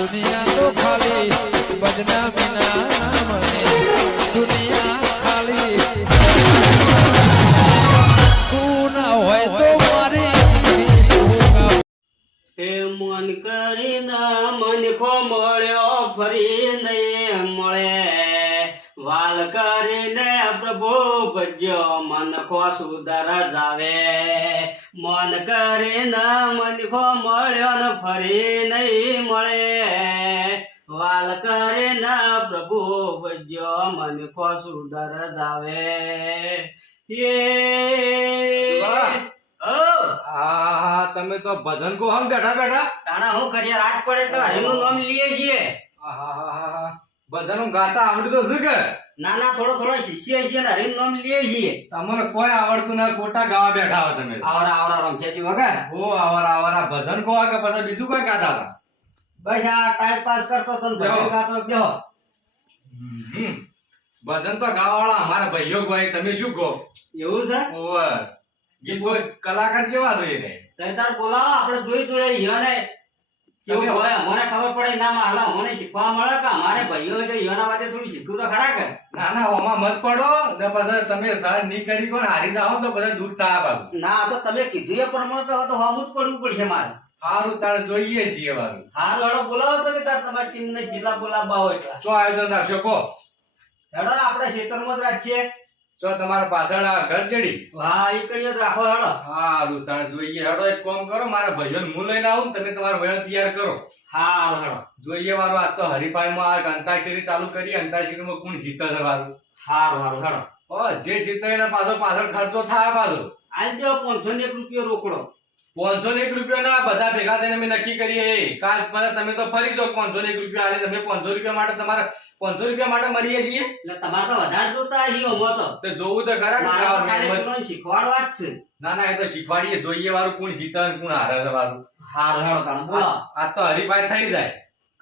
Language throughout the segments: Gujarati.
દુનિયા મને દુનિયા ખાલી. તું ના હોય તો મારી. શું કામ હે મન ખો મળ્યો, ફરી નહીં મળે. વાલ કરીને પ્રભુ ભજ્યો મનખો સુધર જાવે. મન કરીને મનખો મળ્યો ને ફરી નહીં મળે. વાલ કરીને પ્રભુ ભજ્યો મનખો સુધર જાવે. એ આ તમે તો ભજન કો હમ બેઠા બેઠા. તાણા હું કરીએ રાત પડે એટલે હરિનું નામ લઈએ છીએ. ભજન હું ગાતા આવડતું શું કે નાના થોડો થોડો શીખીએ છીએ ને હરિનું નામ લઈએ છીએ તમને કોઈ આવડતું ના ખોટા ગાવા બેઠા હો તમે. આવરા આવડા રમખેજી વગર. ઓ આવરા આવરા ભજન કો કે પછી બીજું કોઈ ગાતા હતા? બસ આ ટાઈમ પાસ કરતો તો ને. ભજન ગાતો બેહો. ભજન તો ગાવાવાળા અમારા ભાઈઓ ભાઈ તમે શું કહો? એવું છે? ઓવર ગીત કલાકાર જેવા જોઈએ ને? તાર બોલાવો આપણે જોઈ જોઈએ ઈયોને કેવું તમે- હોય? મને ખબર પડે ના માં હાલા અમને શીખવા મળે કે અમારે ભાઈઓ તો ઈયોના વાતે થોડું શીખવું તો ખરા કે? ના ના ઓમાં મત પડો. ને પછી તમે સહન નહીં કરી કોણ હારી જાઓ તો પછી દૂર થાય બાબુ ના તો તમે કીધું એ પ્રમાણે તો તો હમું જ પડવું પડશે મારે. સારું તારે જોઈએ છીએ વારું હારું હેડો બોલાવો તો કે તાર તમારી ટીમને જિલ્લા બોલાવવા હોય તો આયોજન રાખજો કો. હેડો આપણે ખેતરમાં જ રાખીએ. જો તમારા પાછળ આ ઘર ચડી. હા એ કરીએ તો રાખો હેડો. હા તારે જોઈએ. હેડો એક કામ કરો મારા ભાઈઓને હું લઈને આવું તમે તમારા ભાઈઓ તૈયાર કરો. હા હેડો. જોઈએ મારો આ તો હરીફાઈમાં આ અંતાક્ષરી ચાલુ કરી અંતાક્ષરીમાં કોણ જીતે છે મારું? હારું હારું હેડો. ઓ જે જીતે એને પાછો પાછળ ખર્ચો થાય પાછો. આજ દો પાંચસો ને એક રૂપિયો રોકડો. પાંચસો ને એક રૂપિયા ના બધા ભેગા થઈને અમે નક્કી કરીએ. એ કાલ તમે તો ફરી દો પાંચસો ને એક રૂપિયા આલે તમે પાંચસો રૂપિયા માટે તમારે પાંચસો રૂપિયા માટે મરીએ છીએ. એટલે તમારે તો વધારે જોતા હી અમો તો જોવું તો ખરા મારે શીખવાડવા જ છે. ના ના એ તો શીખવાડીએ જોઈએ વાળું કોણ જીતે કોણ હારે છે વાળું હારું હારો તાણ બોલો. આ તો હરીફાઈ થઈ જાય.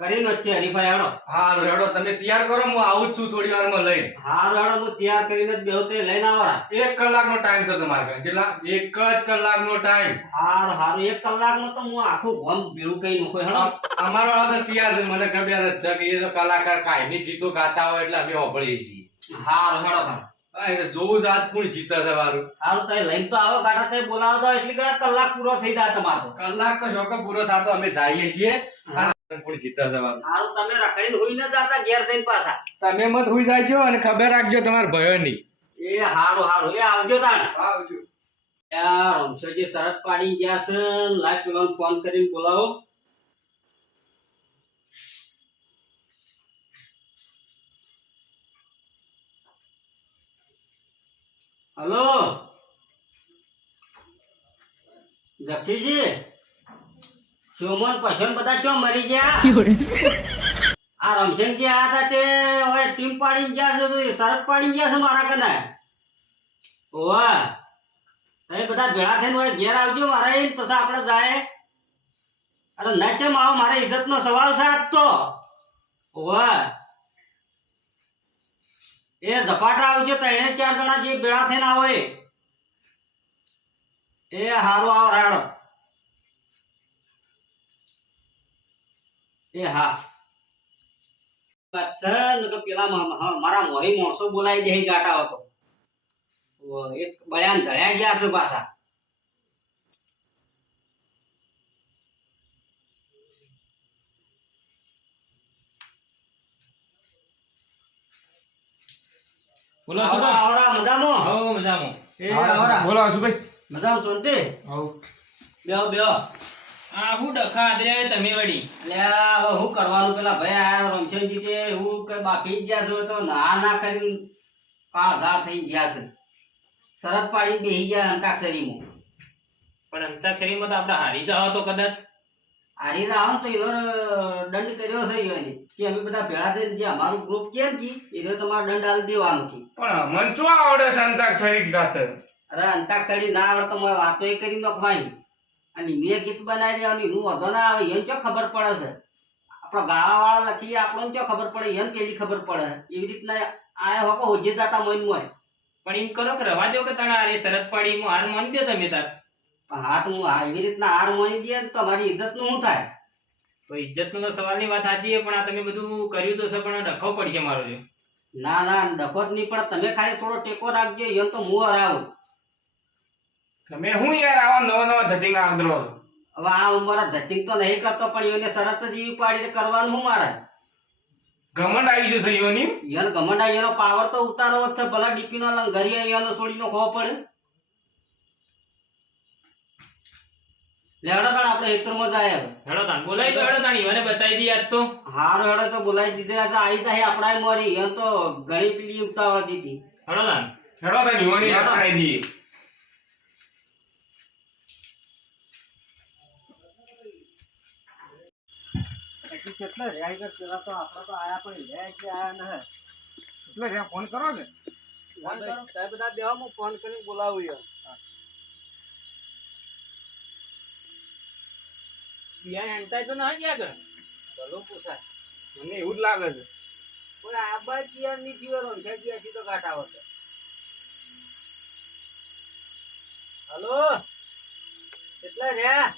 કરીને જ છે હરીફાઈ હેડો. હારું હેડો તમે તૈયાર કરો હું આવું જ છું થોડી વારમાં લઈને. હારું હેડો હું તૈયાર કરીને જ બેહો તે લઈને આવરા એક કલાકનો ટાઈમ છે તમારે. કેટલા એક જ કલાકનો ટાઈમ. હાર હાર એક કલાકમાં તો હું આખું ગોમ ભેળું કઈ મૂકો હેડો. અમારો વાળા તો તૈયાર છે મને ખબર જ છે કે એ તો કલાકાર કાયમી ગીતો ગાતા હોય એટલે અમે સાંભળીએ છીએ. હાર હેડો તમે. એટલે જોવું આજ કોણ જીતે છે મારું હારું તઈ લઈને તો આવો ગાડા તઈ બોલાવો તો એટલી કલાક પૂરો થઈ જાય તમારો કલાક તો શોખ પૂરો થતો અમે જઈએ છીએ. તમે મત હુઈ જાજો અને ખબર રાખજો તમારા ભયો ની એ હારું હારું. એ આવજો તાણ. આવજો. યાર રમશોજી શરત પાડી ગયા છે. લાઈફ પેલો ફોન કરીને બોલાવો. હલો? જક્ષીજી સોમન પસંદ બધા ચો મરી ગયા? આ રમશનજી આ હતા તે હવે ટીમ પાડીને ગયા છે તો શરત પાડીને ગયા છે મારા કને? ઓવા. તમે બધા ભેળા થઈને હોય ઘેર આવજો મારા એ પછી આપણે જાય. અરે ના ચમ આવો મારા ઇજ્જતનો સવાલ છે આજ તો. ઓવા. એ ઝપાટા આવજો ત્રણે ચાર જણા જે ભેળા થઈને આવો એ એ હારો આવો રાડો એ હા. વાત છે ને કે પેલા મ- મ- મારા મોરી માણસો બોલાવી દે ગાટા હતો એક બળ્યાને જળ્યા ગયા છે પાછા. બોલો આવરા આવરા મજામાં? હો મજામાં. એ આવરા બોલો મજામાં બેહો બેહો. આ હું ડખા આદર્યા તમે વળી. એટલે હવે હું કરવાનું પેલા ભાઈ આયા રમશનજી તે હું કે બાકી જ ગયા છે તો ના ના કરી કાળધાર થઈ ગયા છે. શરત પાડી બેહી ગયા અંતાક્ષરીમાં. પણ અંતાક્ષરીમાં તો આપણે હારી જાવ તો કદાચ. હારી રાવ તો એનો દંડ કર્યો છે એને કે અમે બધા ભેળા થઈને જે અમારું ગ્રુપ કે છે એને તમારે દંડ હાલ દેવાનું છે પણ મન શું આવડે છે અંતાક્ષરી ગાત અરે અંતાક્ષરી ના આવડે તો મેં વાતો એ કરી નખવાની. અને મેં ગીત બનાવી દેવાની હું વધો ના આવે એને ચો ખબર પડે છે. આપણો ગાવાવાળા લખીએ આપણને ચો ખબર પડે એને પેલી ખબર પડે. એવી રીતના આ હોકો હોજે દાતા મોઈન મોય પણ એમ કરો કે રવા દો કે તણે અરે શરત પાડી હું હાર માની દો તમે તાર. હાથ હું એવી રીતના હાર માની દે તો તમારી ઇજ્જતનું શું થાય? તો ઇજ્જતનો તો સવાલની વાત સાચી છે પણ આ તમે બધું કર્યું તો છે પણ ડખો પડશે મારો જો. ના ના ડખો જ નહીં પણ તમે ખાલી થોડો ટેકો રાખજો એમ તો હું હરાવું. તમે હું યાર આવા નવા નવા ધતિંગ આંધળો હવે આ ઉંમરે ધતિંગ તો નહીં કરતો પણ એને શરત જ એવી પાડી કરવાનું હું મારે? ઘમંડ આવી જશે યોની યાર ઘમંડ આવી એનો પાવર તો ઉતારો જ છે ભલા ડીપી નો લંગરિયા એનો છોડીનો ખો પડે. લેડો તાણ આપણે હેતરમાં જાય હેડો તાણ બોલાય તો હેડો તાણ ઈવાને બતાવી દી આજ તો. હારો હેડો તો બોલાઈ દીધે તો આવી જાય આપણાય મોરી એમ તો ઘણી પેલી ઉતાવળ દીધી. હેડો તાણ. હેડો તાણ ઈવાની હેડો. લખાઈ દઈએ કેટલા રહ્યા કે પેલા તો આપણા તો આયા પણ રહ્યા કે આયા ન એટલે ત્યાં ફોન કરો કે સાહેબ બધા બેહો હું ફોન કરીને બોલાવું યાર. બિયાન હંતાય તો ના ગયા કર ભલું પૂછાય મને એવું જ લાગે છે. પણ આ કિયારની જીવે રોંઠા ગયા છે તો કાંટા આવતો હલો? કેટલા રહ્યા?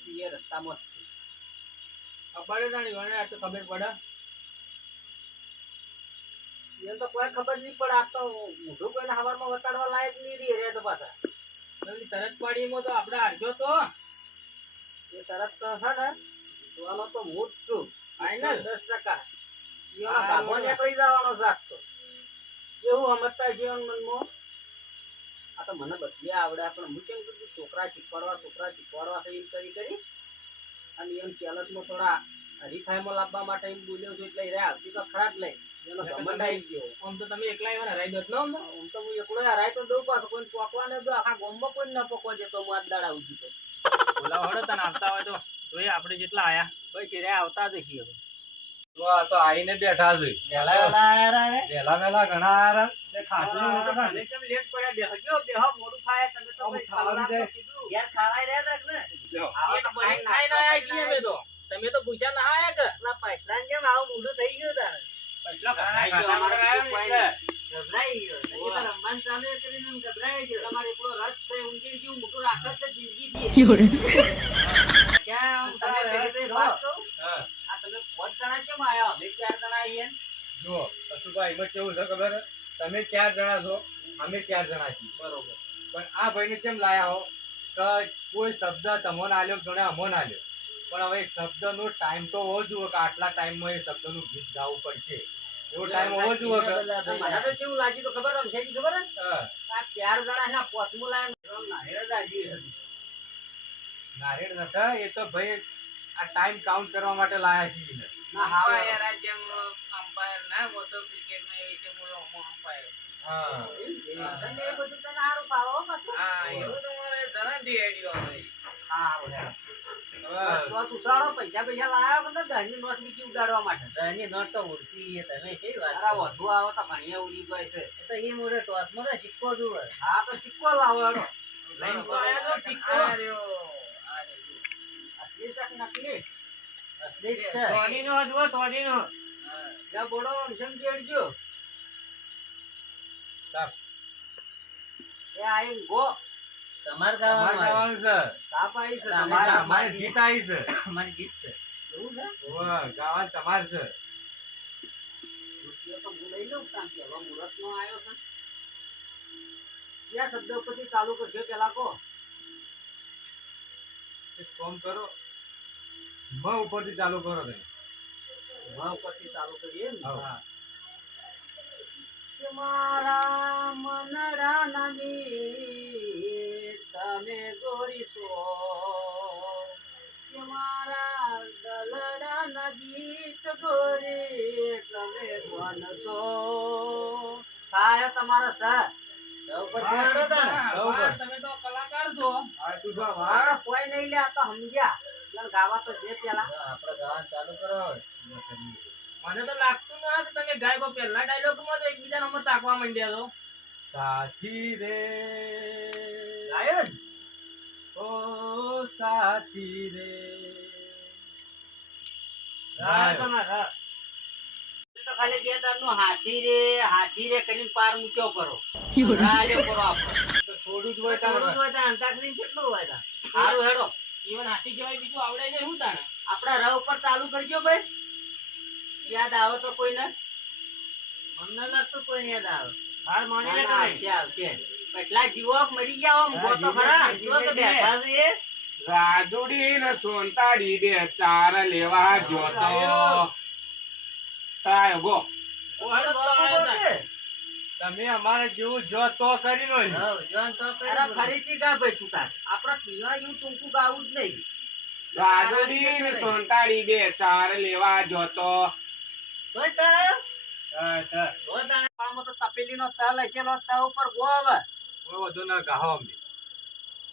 છીએ ખબર ખબર પડે. એમ તો કોઈ ખબર નહીં પડે, આ તો મોઢું કોઈને હવારમાં વતાડવા લાયક નહીં રે તો પાછા. તરત તરત પાડીમાં તો આપણે હારજો તો. શરત તો છે ને જોવાનો તો હું જ છું. ફાઇનલ દસ ટકા. એનો ભાગો નીકળી જવાનો શાક એવું સમજતા છે મનમાં? આ તો મને બધી આવડે પણ હું કેમ કીધું છોકરા શીખવાડવા છોકરા શીખવાડવા છે એમ કરી કરી. અને એમ કેલસમાં થોડા હરીફાઈમાં લાવવા માટે એમ બોલ્યો છું એટલે રે આવતી તો ખરાબ લઈ એનો આવી ગયો. આમ તો તમે એકલા એવા હરાઈ દો જ આમ તો. હું એકલો હરાય તો દઉં પાછો. કોઈ પોકવા ન દઉં આખા ગામમાં કોઈ ન પોકવા જતો હું આજ દાડા ઉજી તો બોલાવો હેડો તાન આવતા હોય તો જોઈએ આપણે જેટલા આયા. બસ રે આવતા જ છીએ તો આ તો આઈને બેઠા છે. વહેલા વહેલા આયા રે વહેલા વહેલા ઘણા આયા તમે કેમ લેટ પડ્યા બેહજો બેહો મોડું થાય તમે તો ભાઈ કીધું. ખાવાય રહ્યા ને. આવો આયા છીએ તમે પૂછ્યા ના આયા કે? આટલા પૈસાની જેમ આવું મોઢું થઈ ગયું તારે. ઘણા ગયો અમારે ને. ગભરાઈ ગયો. તો રમવાનું ચાલુ કરીને ને ગભરાઈ ગયો. તમારે એટલો રસ છે આવીએ ને? જુઓ કશુભાઈ એમાં કેવું છે ખબર? તમે ચાર જણા છો અમે ચાર જણા છીએ. બરોબર. પણ આ ભાઈને કેમ લાયા હો? કે કોઈ શબ્દ તમને આલ્યો ઘણે અમોને આલ્યો? પણ હવે શબ્દનો ટાઈમ તો હોવો જોઈએ કે આટલા ટાઈમમાં એ શબ્દનું ગીત ગાવું પડશે. એવો ટાઈમ હોવો જોઈએ કે મને તો કેવું લાગ્યું તો ખબર આમ છે ખબર હા, આ ચાર જણા એના પોચમું લાવીને નાહેર જ આવ્યું નારેડ નતા એ તો ભાઈ આ ટાઈમ કાઉન્ટ કરવા માટે લાયા છીએ ને. ના હા એમ છે. અને એ બધું તને હારું ફાવે હો પાછું. હારું હા હવે તો સુસાડો પૈસા પૈસા લાયા વગર ઘરની નોટ બીજી ઉગાડવા માટે. ઘરની નોટ તો ઉડતી છે તમે છે વાત વધુ આવો તો ઘણી ઉડી ગઈ છે. એ તો એ મોડે ટોસમાં તો સિક્કો જુએ હા તો સિક્કો લાવો હેડો લઈને તો આયા છો સિક્કો. અસલી છે કે નકલી? અસલી જ છે સોનીનો જુઓ, સોનીનો. ત્યાં બોડો સમજેડજો સાહેબ, એ આઈ ગો. તમાર તમારે ગાવાનું છે. સાપ આવી છે અમારે અમારે જીત આવી છે. અમારી જીત છે. એવું છે? હોવે, ગાવાનું તમારે છે. તો હું લઈ લઉં કારણ કે હવે મુહૂર્તનો આવ્યો છે. કયા શબ્દ ઉપરથી ચાલુ કરજો પેલા કહો. એક કામ કરો. મ ઉપરથી ચાલુ કરો તમે. હા ઉપરથી ચાલુ કરીએ ને? હા. મારા મનડા નમી તમે દોરીશો મારા દલડા નજીક ગોરી તમે બનશો સાહેબ તમારા સર સૌ પર. તમે? તો કલાકાર છો. કોઈ નહીં લે તો સમજ્યા. ગાવા તો જે પેલા. આપણે ગાવાનું ચાલુ કરો. મને તો લાગતું ના તમે ગાયકો પહેલા ડાયલોગમાં તો એકબીજાને તાકવા માંડ્યા છો. સાથી રે. ગાયો ઓ સાથી રે. રાહ તમારે, રાહ. તો ખાલી બે દાડનું હાથી રે હાથી રે કરીને પાર ઊંચો કરો. રાડ્યો કરો આપણે તો થોડું જ હોય થોડું જ હોય અંતાક્ષરી કેટલું હોય સારું હેડો. ઈવન હાથી જેવાય બીજું આવડે છે શું તાણે? આપડા રવ પર ચાલુ કરજો ભાઈ. યાદ આવે તો કોઈને? મને લાગતું કોઈને યાદ આવે? હાર માની આવશે આવશે. કેટલા જીવો મરી ગયા આમ ગોતો ખરા. જીવો તો બેઠા છે. રાજુડી ને સોનતાડી બે ચાર લેવા જોતો. તાય ગો. તમે અમારે જેવું જો તો કરી નો. ફરીથી ગા ભાઈ તું તાર. આપણે પીવા જેવું ટૂંકું ગાવું જ નહીં. રાજુડી ને સોનતાડી બે ચાર લેવા જોતો. તપેલી નો તલ હશેલો તવ ઉપર ગો હવે. કોઈ વધુ ના ગાહો અમને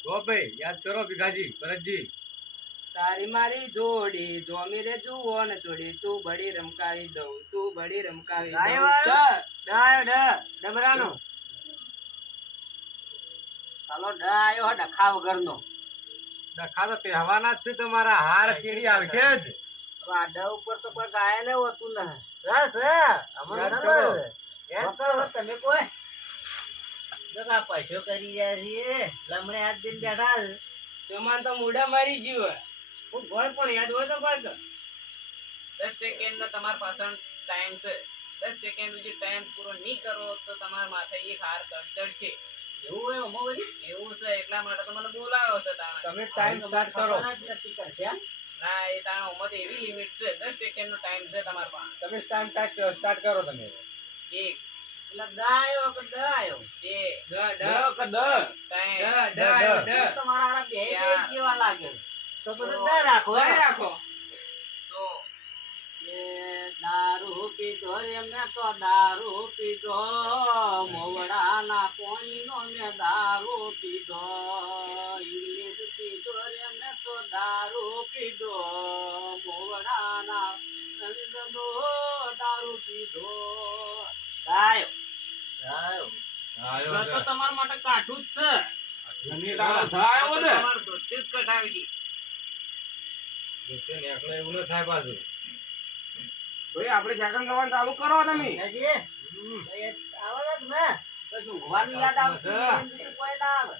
ગો ભાઈ યાદ કરો ભીખાજી ભરતજી તારી મારી જોડી જોમી રે જુઓ ને છોડી તું બડી રમકાવી દઉં તું બડી રમકાવી દઉં ડાયો ડમરાનો. ચાલો ડ આયો હે ડખા વગરનો. ડખા તો પહેવાના જ છે તમારા હાર ચીડી આવશે જ હવે ઉપર તો કોઈ ગાય ને હોતું. અમને ના. લાગે. યાદ કરો તમે કોઈ જો પૈસો કરી રહ્યા છીએ. લમણે હાથ દઈને બેઠા છે. તો મૂડા મારી ગયું હું ગોળ પણ યાદ હોય તો કોઈ તો. દસ સેકન્ડ નો પાછળ ટાઈમ છે. દસ સેકન્ડ સુધી ટાઈમ પૂરો નહીં કરો તો તમારા માથે એક હાર ચડશે એવું હોય અમો બધી? એવું છે એટલા માટે તો મને બોલાવ્યો છે તાણે. તમે ટાઈમ સ્ટાર્ટ કરો. ખબર કરશે, ના એ તાણે ઉંમર એવી લિમિટ છે. દસ સેકન્ડ નો ટાઈમ છે તમારા પાસે. તમે ટાઈમ સ્ટાર્ટ સ્ટાર્ટ કરો તમે. એક એટલે દ આયો એ ડ. ડ કે ડ, ડ, ડ. ડ. તો મારા હારા બે બે ચાર. લાગે? તો પછી તો રાખો દ રાખો. તો એ દારૂ પીધો રે મેં તો દારૂ પીધો મોવડાના નો મેં દારૂ પીધો ઇંગ્લિશ પીધો રે મેં તો દારૂ પીધો મોવડાના નંદનો દારૂ પીધો ગાયો ગાયો તો તમારા માટે કાઠું જ છે. તમારું ધોતી જ કઢાવી દી નીકળે એવું ન થાય પાછું. ભાઈ આપણે સેકન્ડ કરવાનું ચાલુ કરો તમે. આવે ના? બસ ઊંઘવાનું યાદ બીજું કોઈ ના આવે.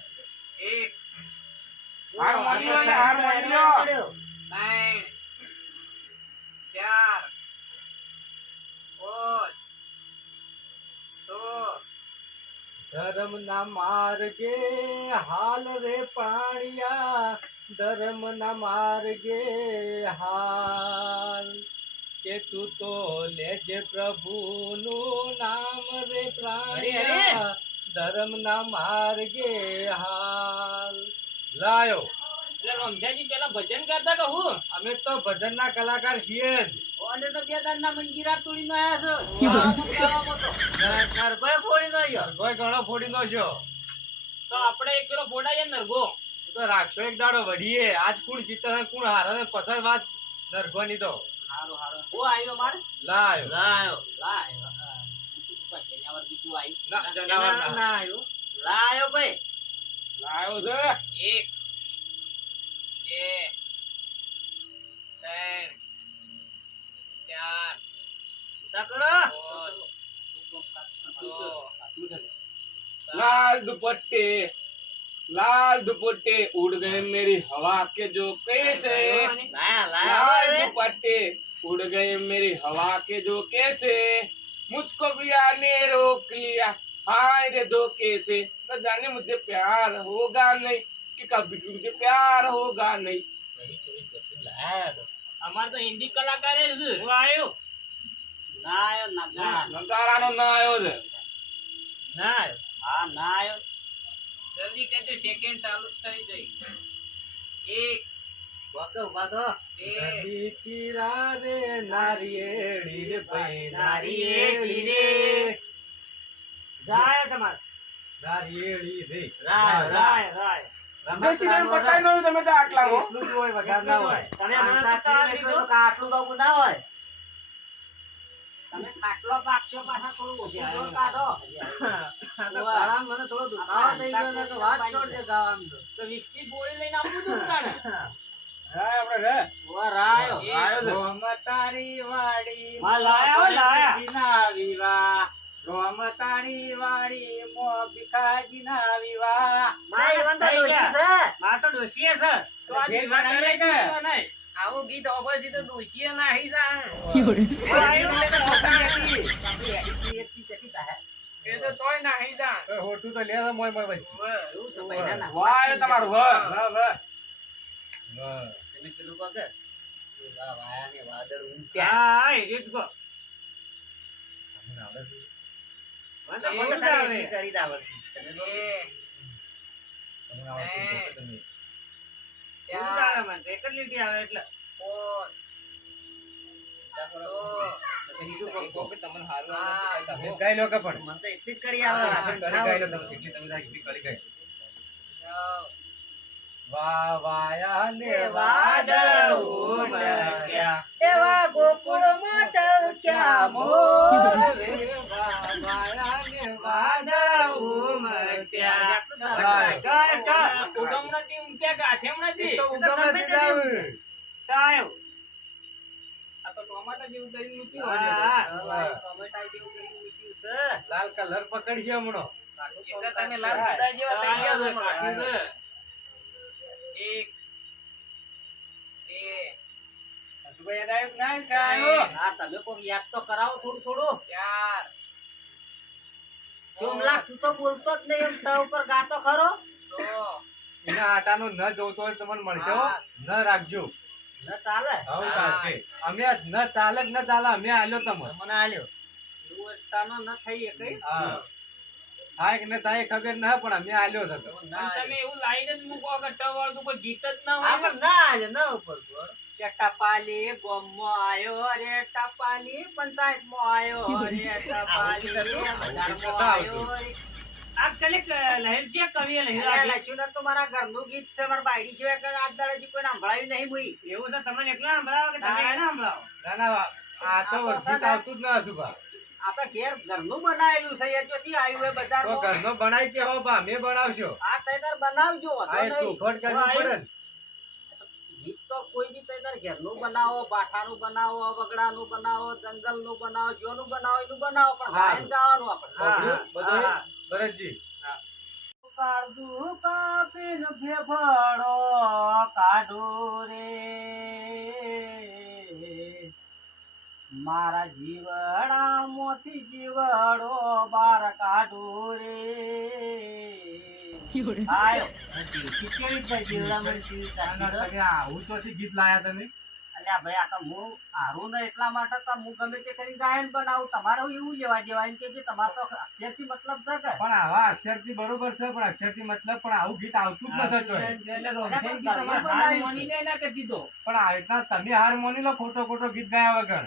એક. હાર મારી લો હાર મારી લો. ત્રણ ચાર પાંચ છ ધર્મ ના માર્ગે હાલ રે પાણીયા ધર્મ ના માર્ગે હાલ. કે તું તો લેજે પ્રભુ નું નામ રે પ્રાણિયા ધર્મ ના માર્ગે હાલ. લાયો. એટલે રમજાજી પેલા ભજન કરતા કહું અમે તો ભજન ના કલાકાર છીએ જ. ઓને તો બે મંજીરા આયા છો. નર- નરકોએ ફોડીને આયો. કોઈ ઘણો ફોડી નો છો તો આપણે એક કિલો ફોડાઈએ નરગો તો રાખશો એક દાડો વડીએ આજ કુણ જીતે છે, કુણ હારે પસંદ વાત નરખવાની તો હારું, હારું. હું આયો મારે? લાયો લાયો. લાયો. બીજું કોઈ જનાવર બીજું આયું? ના, જનાવર ના. ના લાયો ભાઈ. લાયો છે એક બે ત્રણ हाँ। लाल दुपट्टे लाल दुपट्टे उड़ गए मेरी हवा के जो कैसे। लाल दुपट्टे उड़ गए मेरी हवा के जो कैसे। मुझको भी आने रोक लिया, हाय रे दो कैसे। न जाने मुझे प्यार होगा नहीं, कि कभी मुझे प्यार होगा नहीं। અમાર તો હિન્દી કલાકાર જ. હું આવ્યો ના આવ્યો ના, નકારાનો ના આવ્યો છે ના આયો. હા, ના આવ્યો જલ્દી કહેજો સેકન્ડ ચાલુ થઈ જઈ એક. બે નદી કિનારે નારિયેળી રે ભાઈ રે. રે જાય તમારે. નારિયેળી રે રાય, રાય, રાય. બેસીને એમ બતાવી તમે તો આટલામાં એટલું જ હોય વધારે ના હોય. તમે મને શું કહેવા નીકળો તો આટલું તો ઊંધા હોય. તમે ખાટલો પાકશો પાછા થોડું ઓછું કાઢો. ગાળામાં મને થોડો દુખાવો થઈ ગયો છે તો વાત છોડજે ગાવામાં તો. તો વિકસી ગોળી લઈને આપું છું તાણે હા. આપણે રે ઊભા રાયો. રોમ તારી વાડી લાયા રોમ તારી વાડી મો વિવાહ ના, ઈવન તો ડોશી છે. માર તો ડોશીએ છે તો આ ભેગા કરે કે? આવું ગીત ઓપરથી તો ડોશીએ નાહી જાય એકથી એ તો તોય નાહી જાય તો હોટું તો લે મોય મોય વચ્ચે. એવું છે ભાઈ ના વાહ તમારું. તમે પેલું વાદળ. હા હા એ કો. આવડે વાયા ને વાદળ ઉમટ્યા. એવા મોર. ઊંઘ્યા? તો. આ તો ટોમાટો જેવું કરીને મૂક્યું હા, ટોમેટા જેવું મૂક્યું છે. લાલ કલર પકડી ગયો હમણો એટલે તમે લાલ જેવા થઈ ગયા છો એક, બે, સુભાઈ યાદ આવ્યું ના આવ્યું? હા, તમે કોઈ યાદ તો કરાવો થોડું થોડું ચાર, સોમલાલ, તું તો બોલતો જ નહીં એમ ટ ઉપર ગાતો ખરો? એના આટાનો ન જોતો હોય તો મળશે ન રાખજો. ન ચાલે? હવે ચાલશે. અમે ન ચાલે જ ન ચાલે અમે આલ્યો તમને. મને આલ્યો. એવું એકતાનો ન થઈ શકે હા. થાય કે ન થાય ખબર ના પણ અમે આલ્યો છે તો. તમે એવું લાઈને જ મૂકો કે વાળું કોઈ ગીત જ ના હોય. પણ ના આલ્યો ન ઉપર. કે ટપાલી ગોમમાં આયો રે ટપાલી પંચાયતમાં આયો રે ટપાલી બજારમાં આયો આ કલિક લહેર છે કવિએ લહેર. લખ્યું મારા ઘરનું ગીત છે મારા બાયડી સિવાય કે આજ દાડે કોઈ કોઈને નહીં મુઈ. એવું તો તમને એકલા સંભળાવો કે તમે એને સંભળાવો ના ના આ તો ગીત આવતું જ ના સુભા આ તો ઘેર ઘરનું બનાવેલું છે એ ચોથી આવ્યું હોય તો બજારમાં. ઘરનો બનાવી કે હો બા અમે બનાવશો આ તૈયાર બનાવજો એ નહીં. ચોખવટ કરવી પડે ગીત તો કોઈ બી તૈયાર ઘરનું બનાવો પાઠાનું બનાવો વગડાનું બનાવો જંગલનું બનાવો જોનું બનાવો એનું બનાવો પણ. ગાયન ગાવાનું આપણે. બધું ભરતજી કાઢું કાપીને ફેફાડો કાઢું રે. મારા જીવડા મોથી જીવડો બાર કાઢો રે. આવું તો ગીત લાયા તમે. અલ્યા ભાઈ આ તો હું હારું ને એટલા માટે તો હું ગમે તે કરીને ગાયન બનાવું. તમારે એવું લેવા જેવા એમ કે તમારે તો અક્ષરથી મતલબ છે કે? પણ આવા અક્ષરથી બરોબર છે પણ અક્ષરથી મતલબ પણ આવું ગીત આવતું જ નથી પણ આ તમે હાર મોની લો ખોટો ખોટો ગીત ગાયા વગર.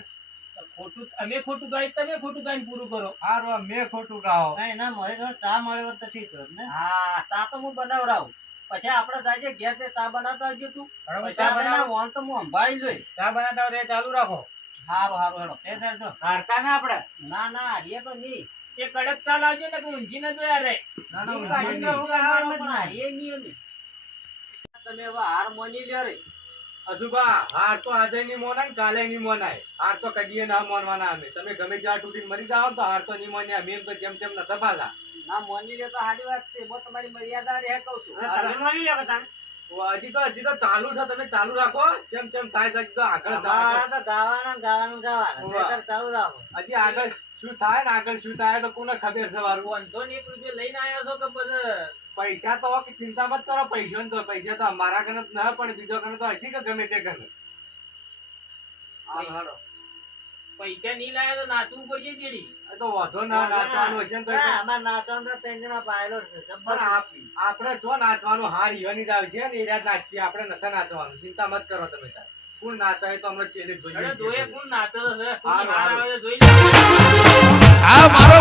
ખોટું અમે ખોટું ગાય તમે ખોટું ગાઈને પૂરું કરો. હારું મેં ખોટું ગાઓ કાંઈ ના મારે જોડે ચા મળ્યો હોત તો ને હા. ચા તો હું બનાવરાવું. પછી આપણે જાજે ઘેર તે ચા બનાવતા આવજો તું. બરાબર, પછી આપણે તો હું સંભાળી જોઈ ચા બનાવતા હોય ચાલુ રાખો. હારું હારું હેડો તે કરજો. હારતા ના આપણે. ના ના હારીએ તો નહીં. એ કડક ચા લાવજો ને કે ઊંઘી ન જોયા રે ના ના ઊંઘી. તમે હવે હાર મોની લ્યો રે. અશુભા હાર તો આજે નહીં મોનાય કાલે નહીં મોનાય. હાર તો કદીએ ના મોનવાના અમે. તમે ગમે ત્યાં તૂટીને મરી જાઓ તો હાર તો નહીં મોન્યા. અમે તો જેમ તેમ ન સભાલા ના મોની લ્યો તો સારી વાત છે. હું તમારી મર્યાદા રે કહું છું. હજી તો હજી તો ચાલુ છે. તમે ચાલુ રાખો. જેમ જેમ થાય તો હજી તો આગળ. ગાવાના ગાવાનું ગાવાનું. ચાલુ રાખો. હજી આગળ શું થાય ને આગળ શું થાય તો કોને ખબર છે વારું અંધો ને લઈને આવ્યો છો કે પછી પૈસા તો ચિંતા મત કરો પૈસા તો પૈસા તો અમારા કને ન પણ બીજો કને તો હશે કે ગમે તે હારું પૈસા નહીં લાયા તો નાચવું પડશે ચીડી. તો વાંધો ના નાચવાનું હશે તો એ તો- ના, અમારે નાચવાનું તો ત્રણ પાયલો જ છે પણ જબ્બર આપણે જો નાચવાનું હાર ઈવાની જ આવશે ને એ રાત નાચીએ આપણે નથી નાચવાનું. ચિંતા મત કરો તમે તાર. કોણ નાચે હોય તો અમને ચેલે જોઈએ જોઈએ કોણ નાચે છે આ મારો